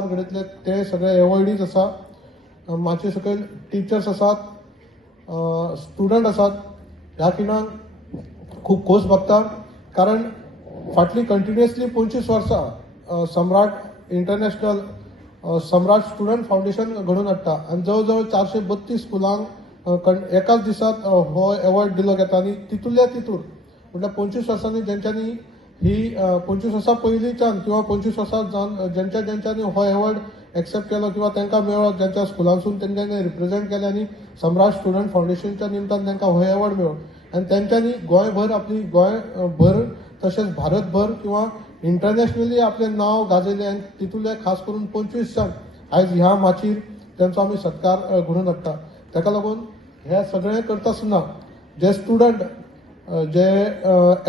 संस्कार घडयतले ते सगळे एवॉयडीज आसा. मातशे सकयल टिचर्स आसात, स्टुडंट आसात. ह्या खिणाक खूब खोस भोगता, कारण फाटली कंटिन्युअसली 25 वर्सां सम्राट इंटरनॅशनल सम्राट स्टुडंट फावंडेशन घडोवन हाडटा आनी जवळ जवळ 432 स्कुलांक एकाच दिसात हो एवॉर्ड दिलो घेता. आनी तितूंतल्या तितूर म्हटल्यार 25 वर्सांनी जेंच्यांनी ही 25 वर्सां पयलींच्यान किंवा 25 वर्सां जावन ज्यांच्यांनी हो एवॉर्ड एक्सेप्ट केलो किंवा तांकां मेळ्ळो, ज्यांच्या स्कुलांसून तेंच्यांनी रिप्रेझेंट केले आनी सम्राट स्टुडंट फावंडेशनच्या निमतान तांकां हो एवॉर्ड मेळ्ळो. आनी तेंच्यांनी गोंयभर आपली गोंयभर तशेंच भारतभर किंवा इंटरनॅशनली आपलें नांव गाजयलें. आनी तितूंतले खास करून 25 आयज ह्या माचयेर तेंचो आमी सत्कार घडोवन हाडटा. ताका लागून हें सगळें करता आसतना जे स्टुडंट जे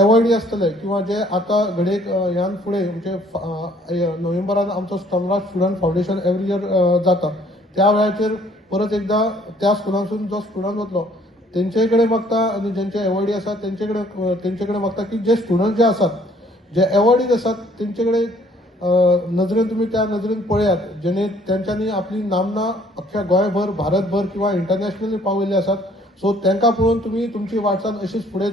एवॉर्डी आसतले किंवा जे आतां घडयेक ह्यान फुडें म्हणजे नोव्हेंबरान आमचो सम्राट स्टुडंट फावंडेशन एवरी इयर जाता, त्या वेळाचेर परत एकदां त्या स्कुलांसून जो स्टुडंट वतलो तेंचे कडेन मागता आनी जेंचे एवॉर्डी आसात तेंचे कडेन मागता की जे स्टुडंट जे आसात, जे एवॉर्डीज आसात, तेंचे कडेन नजरेन तुमी त्या नजरेन पळयात जेणे तेंच्यांनी आपली नामना अख्ख्या गोंयभर, भारतभर किंवा इंटरनॅशनली पावयल्ली आसात. सो तांकां पळोवन तुमी तुमची वाटचाल अशीच फुडें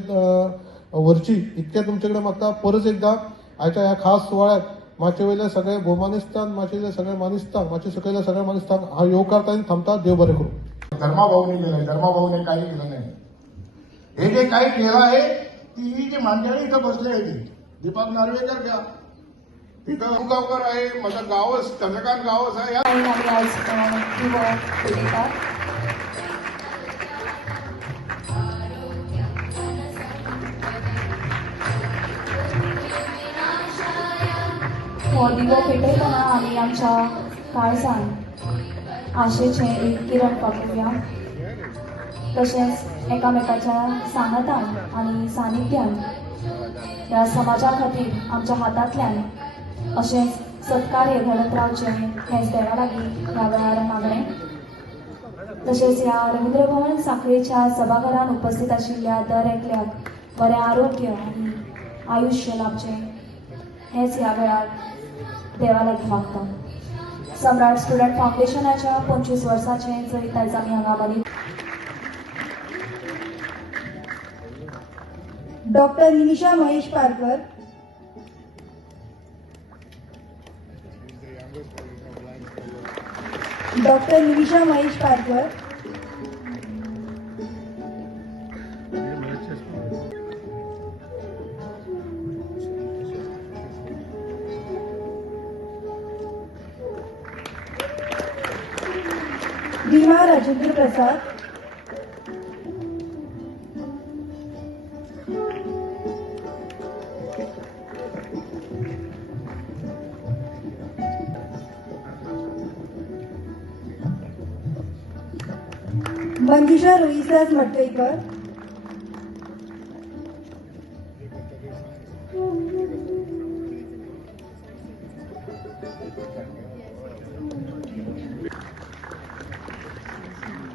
व्हरची इतकें तुमचे कडेन मागता. परत एकदां आयच्या ह्या खास सुवाळ्याक माचे वयले सगळे भोवमानिस्तान, माचयेले सगळे मानिस्तांक, माचे सकयले सगळे मानिस्तांक हांव येवकार ताईन थांबता. देव बरें करूं. धर्माभाऊने केलं, धर्माभाऊने काही केलं नाही. हे जे काही केलं आहे ती जी मांडळी इथं बसले आहे ती दीपक नार्वेकर घ्या, इथं गावकर आहे, माझं गावच चंद्रकांत गावच आहे. हो दिवो पेटयतना आमी आमच्या काळजान आशेचें एक किरण पावया. तशेंच एकामेकाच्या सांगतान आनी सानिध्यान ह्या समाजा खातीर आमच्या हातांतल्यान अशेंच सत्कार्य घडत रावचें हेंच देवा लागीं ह्या वेळार मागणें. तशेंच ह्या रवींद्र भवन सांखळेच्या सभाघरान उपस्थित आशिल्ल्या दर एकल्याक बरें आरोग्य आनी आयुश्य लाभचें हेंच ह्या वेळार देवा लागीं मागता. सम्राट स्टुडंट फावंडेशनाच्या 25 वर्सांचें जैत आयज आमी हांगा मनयतात. Doctor Nimisha Mahesh Parkar, doctor Nimisha Mahesh Parkar, Bhima Rajendra Prasad, Manjusha Rohidas Matkaikar,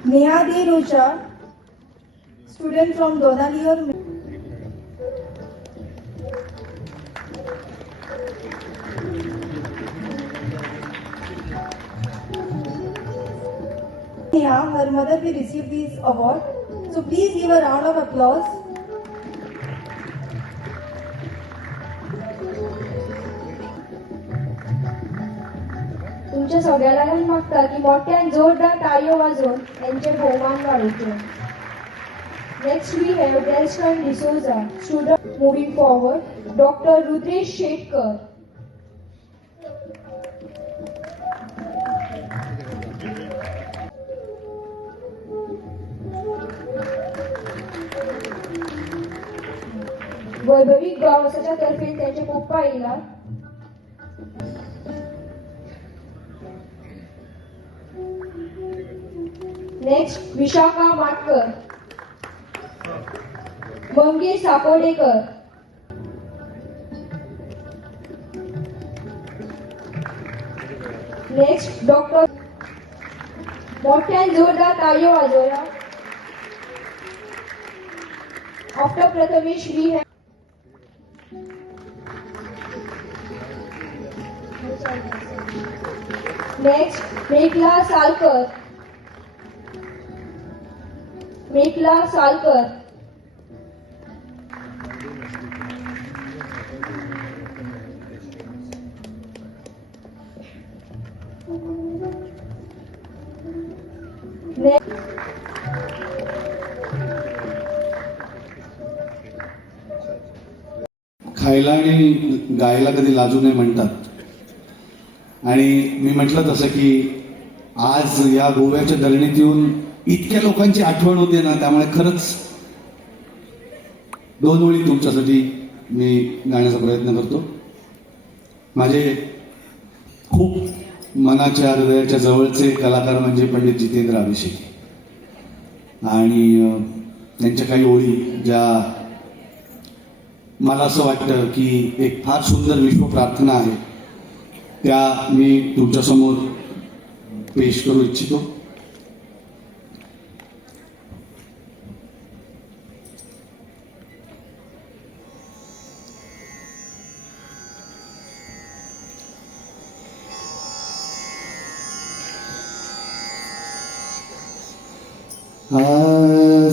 Neha de Rocha, student from दोनालियर. Her mother will receive this award. So please give a round of applause. तुमच्या सगळ्याला मागता की मोठ्यान जोरदार ताळयो वाजोवन यांचे भोवमान वाडोवचे. Next we have Delston D'Souza, student moving forward, doctor Rudresh Shetkar. Vaibhavi गावसाच्या तर्फे त्यांचे पप्पा येयला. Next Vishakha Matkar, Mangesh Sakodekar, next doctor. मोठ्यान जोरदार ताळयो वाजोया. After Prathamesh we next Meghla Salkar. Meghla Salkar. खायला आणि गायला कधी लाजू नये म्हणतात. आणि मी म्हटलं तसं की आज या गोव्याच्या दरणीत येऊन इतक्या लोकांची आठवण होते ना, त्यामुळे खरंच 2 ओळी तुमच्यासाठी मी गाण्याचा प्रयत्न करतो. माझे खूप मनाच्या हृदयाच्या जवळचे कलाकार म्हणजे पंडित जितेंद्र अभिषेकी. आणि त्यांच्या काही ओळी ज्या मला असं वाटतं की एक फार सुंदर विश्व प्रार्थना आहे, त्या मी तुमच्यासमोर पेश करू इच्छितो.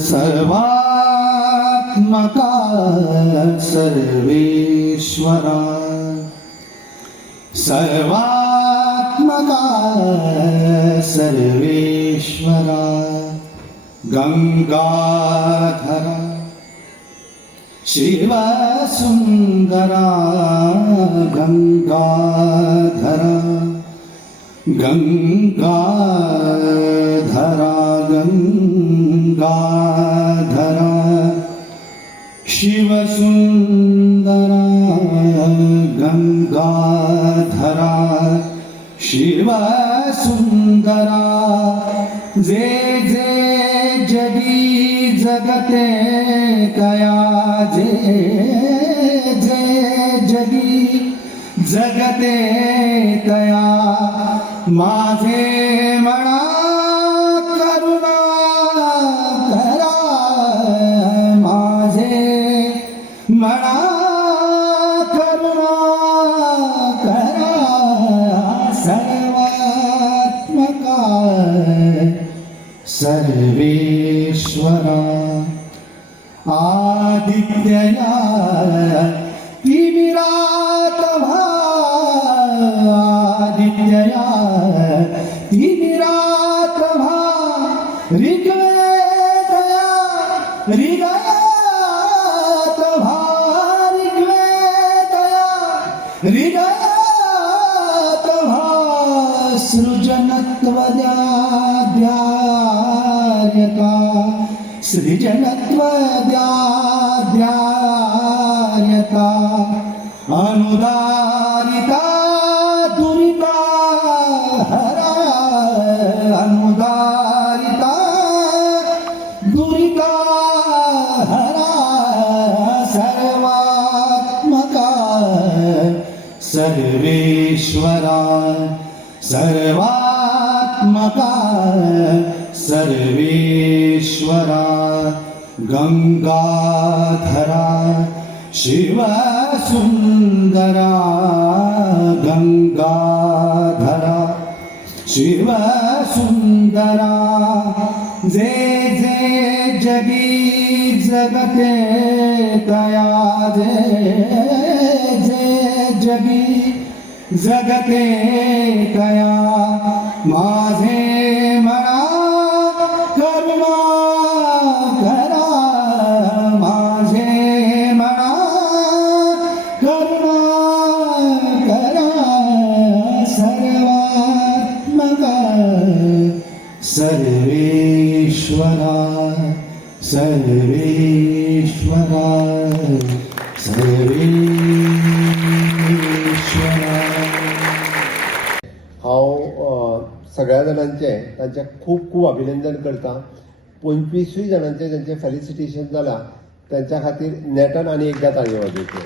सर्वात्मका सर्वेश्वरा, सर्वात्मका सर्वेश्वरा, गंगाधरा शिवसुंदरा, गंगाधरा गंगाधरा, गंगाधरा शिवसुंदरा, गंगाधरा शिवसुंदरा. जे जे जगी जगते कया, जे जे जगी जगते तया, माझे म्हणा करुणा करा, माझे म्हणा करुणा करा. सर्वात्मका सर्वेश्वरा, आदित्यया तिमिरात भा, आदित्यया तिमिरात भा, ऋग्वेदया हृदयात भा, ऋग्वेदया हृदयात भा. सृजनत्व द्यार्यता, सृजनत्व द्यार्यता, अनुदारिता दुरिता हरा, अनुदारिता दुरिता हरा. सर्वात्मका सर्वेश्वरा, सर्वात्मका सर्वेश्वरा, गंगाधरा शिवसुंदरा, गंगाधरा शिवसुंदरा. जे जे जगी जगते तया, जे जे जगी जगते तया, माझे म्हणा करुणा करा, माझे म्हणा करुणा करा. सर्वात्मका सर्वेश्वरा, सर्वेश्वरा, सर्वेश्वरा. हांव सगळ्या जाणांचे तांचे खूप खूप अभिनंदन करता. 25 जाणांचे ज्यांचे फेलिसिटेशन जाला त्यांच्या खातीर नेटान आनी एकदा ताळयो वाजयच्यो.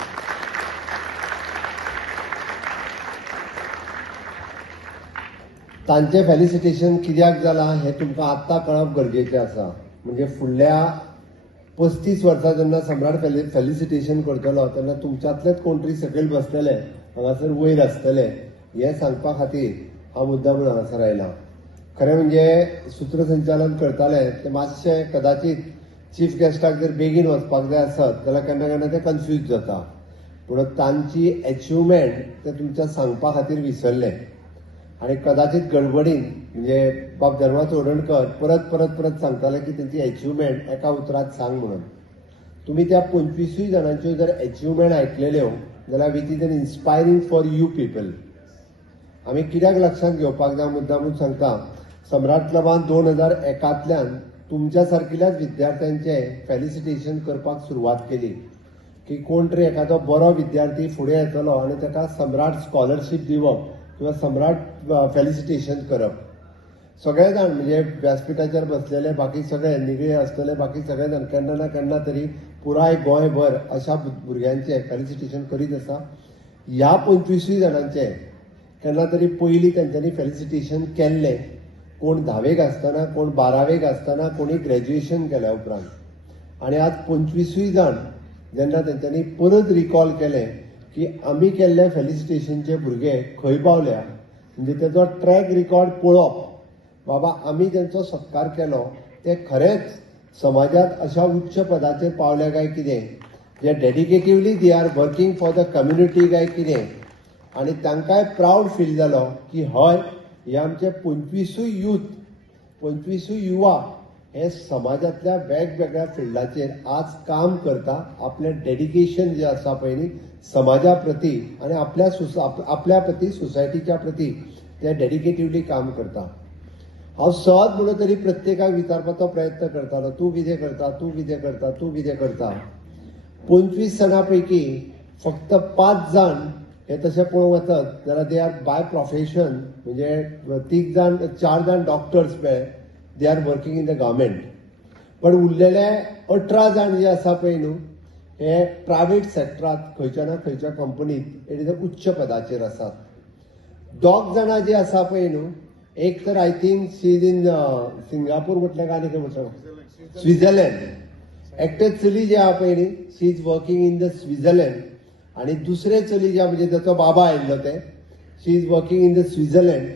तांचे फेलिसिटेशन कित्याक जाला हें तुमकां आत्तां कळप गरजेचें आसा. म्हणजे फुडल्या 35 वर्सां जेन्ना सम्राट फेलिसिटेशन करतलो तेन्ना तुमच्यांतलेच कोण तरी सकयल बसतले, हांगासर वयर आसतले हे सांगपा खातीर हांव मुद्दाम हांगासर आयला. खरें म्हणजे सूत्रसंचालन करताले ते मातशें कदाचित चीफ गेस्टाक जर बेगीन वचपाक जाय आसत जाल्यार केन्ना केन्ना ते कन्फ्यूज जाता. पूण तांची अचिवमेंट ते तुमच्या सांगपा खातीर विसरले आनी कदाचित गडबडीन म्हणजे बाब धर्मा चोडणकर परत परत परत सांगताले की तेंची अचिवमेंट एका उतरात सांग म्हणून. तुम्ही त्या 25 जाणांच्यो जर अचिवमेंट आयकलेल्यो जाल्यार which is an inspiring for you people. आमी कित्याक लक्षांत घेवपाक जाय मुद्दामून सांगता, सम्राट क्लबान 2001तल्यान तुमच्या सारकिल्याच विद्यार्थ्यांचे फेलिसिटेशन करपाक सुरवात केली की कोण तरी एखादो बरो विद्यार्थी फुडें येतलो आनी ताका सम्राट स्कॉलरशीप दिवप किंवा सम्राट फेलिसिटेशन करप. सगळे जाण म्हणजे व्यासपीठाचेर बसलेले बाकी सगळे निगळे आसतले बाकी सगळे जाण केन्ना ना केन्ना तरी पुराय गोंयभर अशा भुरग्यांचे फेलिसिटेशन करीत आसा. ह्या 25 जाणांचे केन्ना तरी पयलीं तेंच्यांनी फेलिसिटेशन केल्लें, कोण 10वेक आसतना, कोण 12वेक आसतना, कोणी ग्रॅज्युएशन केल्या उपरांत. आनी आज 25 जाण जेन्ना तेंच्यांनी परत रिकॉल केलें की आमी केल्ले फेलिसिटेशनचे भुरगे खंय पावल्या, म्हणजे तेजो ट्रॅक रिकॉर्ड पळोवप, बाबा आमी जेंचो सत्कार केलो ते खरेंच समाजात अशा उच्च पदाचेर पावले काय कितें, जे dedicatively they are working for the community काय कितें. आनी तांकांय प्राऊड फील जालो की हय हे आमचे 25 यूथ 25 युवा हे समाजातल्या वेगवेगळ्या फिल्डाचेर आज काम करता. आपलें डेडिकेशन जे आसा पळय न्ही समाजा प्रती आनी आपल्या प्रती सोसायटीच्या प्रती ते डेडिकेटिवली काम करता. हांव सहज म्हणून तरी प्रत्येकाक विचारपाचो प्रयत्न करतालो, तूं कितें करता, तूं कितें करता, तूं कितें करता. 25 जाणां पैकी फक्त 5 जाण हे तशें पळोवंक वचत जाल्यार दे आर बाय प्रोफेशन, म्हणजे 4 जाण डॉक्टर्स पळय दे are working in the government. पण उरलेले 18 जाण जे आसा पळय न्हू हे प्रायवेट सेक्टरांत खंयच्या ना खंयच्या कंपनीत एडी उच्च पदाचेर आसात. 2 जाणां जे आसा पळय न्हू एक तर I think she is in Singapore म्हटलें काय आनी खंय म्हटलें स्वित्झर्लंड. एकटे चली जे आहा पळय न्ही she is working in the Switzerland आनी दुसरे चली जे म्हणजे ताचो बाबा आयिल्लो ते she is working in the Switzerland.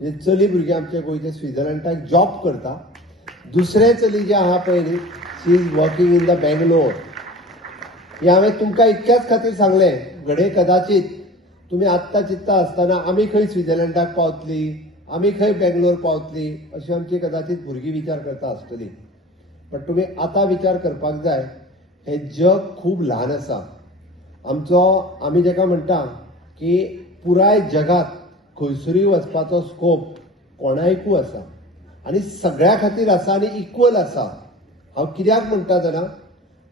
म्हणजे चली भुरगे आमचे गोंयचे स्वित्झर्लंडाक जॉब करता. दुसरे चली जे आहा पळय न्ही she is working in the Bangalore. हे हांवें तुमकां इतक्याच खातीर सांगलें घडये कदाचित तुमी आत्ता चित्ता आसतना आमी खंय स्वित्झर्लंडाक पावतली, आमी खंय बेंगलोर पावतली अशी आमची कदाचित भुरगीं विचार करता आसतली. पण तुमी आतां विचार करपाक जाय हे जग खूब ल्हान आसा. आमी जेका म्हणटा की पुराय जगात खंयसरूय वचपाचो स्कोप कोणायकूय आसा आनी सगळ्या खातीर आसा आनी इक्वल आसा. हांव कित्याक म्हणटा जाणा,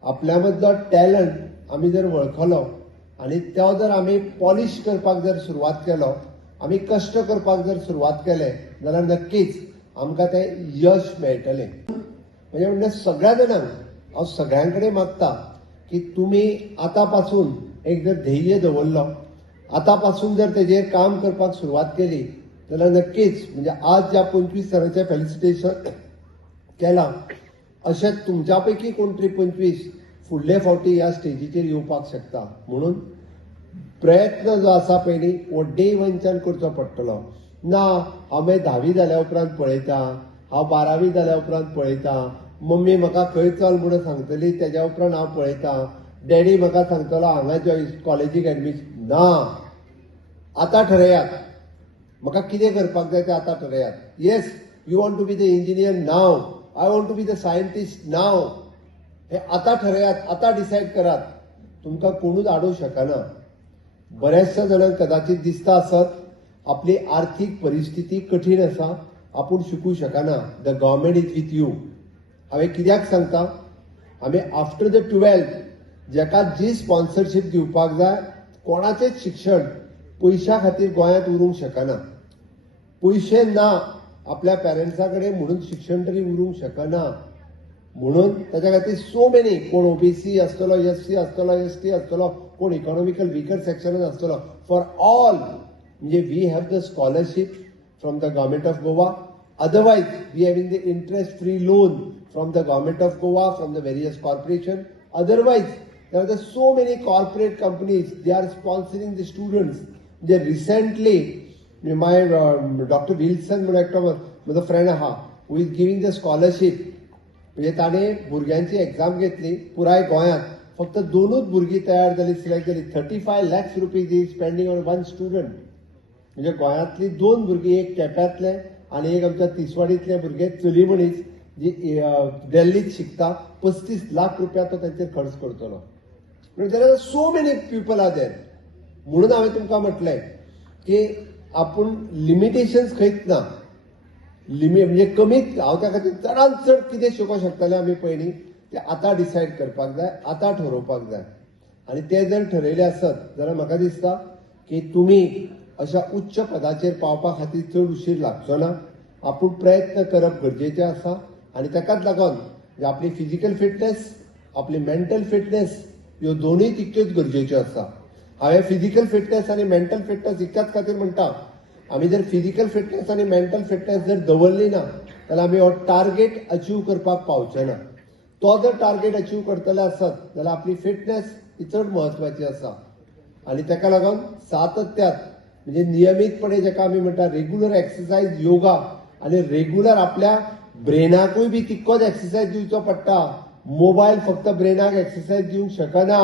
आपल्या मदलो टॅलंट आमी जर वळखलो आनी तो जर आमी पॉलिश करपाक जर सुरवात केलो, आमी कश्ट करपाक जर सुरवात केले जाल्यार नक्कीच आमकां तें यश मेळटलें. म्हणजे सगळ्या जाणांक हांव सगळ्यां कडेन मागता की तुमी आतां पासून एक जर ध्येय दवरलो, आतां पासून जर तेजेर काम करपाक सुरवात केली जाल्यार नक्कीच म्हणजे आज ज्या 25 जाणांचें फेलिसिटेशन केलां अशें तुमच्या पैकी कोण तरी 25 फुडले फावटी ह्या स्टेजीचेर येवपाक शकता. म्हणून प्रयत्न जो आसा पळय न्ही व्हडे वंच्यान करचो पडटलो. ना हांव मागीर 10वी जाल्या उपरांत पळयता, हांव 12वी जाल्या उपरांत पळयता, मम्मी म्हाका खंय चल म्हणून सांगतली तेज्या उपरांत हांव पळयता, डॅडी म्हाका सांगतलो हांगा कॉलेजीक एडमिशन. ना, आतां ठरयात म्हाका कितें करपाक जाय तें आतां ठरयात. Yes, you want to be the engineer नाव, I want to be the scientist नाव. हे आतां ठरयात, आतां डिसायड करात. तुमकां कोणूच आडूंक शकना. बऱ्याचशा जाणांक कदाचित दिसता आसत आपली आर्थीक परिस्थिती कठीण आसा, आपूण शिकूं शकना. The government is with you. हांवें कित्याक सांगता, आमी आफ्टर द 12th जेका जी स्पॉन्सरशीप दिवपाक जाय कोणाचेंच शिक्षण पयशा खातीर गोंयांत उरूंक शकना. पयशे ना आपल्या पॅरंट्सा कडेन म्हणून शिक्षण तरी उरूंक शकना. म्हणून ताच्या खातीर सो मेनी कोण ओबीसी आसतलो, एससी आसतलो, एसटी आसतलो, कोण इकॉनॉमिकल विकर सेक्शनात आसतलो. फॉर ऑल म्हणजे we have the scholarship from the government of Goa. Otherwise we having the interest free loan from the government of Goa, from the various corporation. Otherwise, there are so many corporate companies, they are sponsoring the students म्हणजे recently माय doctor Wilson म्हणून एकटो म्हजो friend आहा who is giving the scholarship. म्हणजे ताणें भुरग्यांची exam घेतली पुराय गोंयांत. फक्त 2च भुरगीं तयार जाली, सिलेक्ट जाली. 35 lakhs rupees is spending on one student. म्हणजे गोंयांतली 2 भुरगीं, एक केप्यांतले आनी एक आमच्या तिसवाडीतले भुरगे चली मनीस जी दिल्लीत शिकता. 35 लाख रुपया तो तांचेर खर्च करतलो. म्हणजे there are so many people are there. म्हणून हांवें तुमकां म्हटलें की आपूण लिमिटेशन्स खंयच ना. म्हणजे कमीत हांव त्या खातीर चडांत चड कितें शिकोवंक शकतले आमी पयलीं ते आतां डिसायड करपाक जाय, आतां ठरोवपाक जाय. आनी ते जर ठरयले आसत जाल्यार म्हाका दिसता की तुमी अशा उच्च पदाचेर पावपा खातीर चड उशीर लागचो ना. आपूण प्रयत्न करप गरजेचें आसा आनी ताकाच लागून आपली फिजिकल फिटनेस, आपली मेंटल फिटनेस ह्यो दोनूय तितक्योच गरजेच्यो आसा. हांवें फिजिकल फिटनेस आनी मेंटल फिटनेस इतक्याच खातीर म्हणटा, आमी जर फिजिकल फिटनेस आनी मेंटल फिटनेस जर दवरली ना जाल्यार आमी हो टार्गेट अचीव करपाक पावचे ना. तो जर टार्गेट अचीव करतले आसत जाल्यार आपली फिटनेस ही चड म्हत्वाची आसा. आनी ताका लागून सातत्यात म्हणजे नियमीतपणे जेका आमी म्हणटा रेग्युलर एक्सरसाइज, योगा आनी रेग्युलर आपल्या ब्रेनाकूय बी तितकोच एक्सरसाइज दिवचो पडटा. मोबायल फक्त ब्रेनाक एक्सरसाइज दिवंक शकना.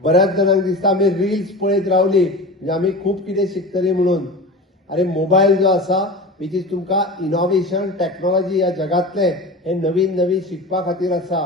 बऱ्याच जाणांक दिसता आमी रिल्स पळयत रावली म्हणजे आमी खूब कितें शिकतली म्हणून. अरे मोबायल जो आसा विच इज तुमकां इनोव्हेशन, टेक्नॉलॉजी ह्या जगांतले हे नवीन नवीन शिकपा खातीर आसा.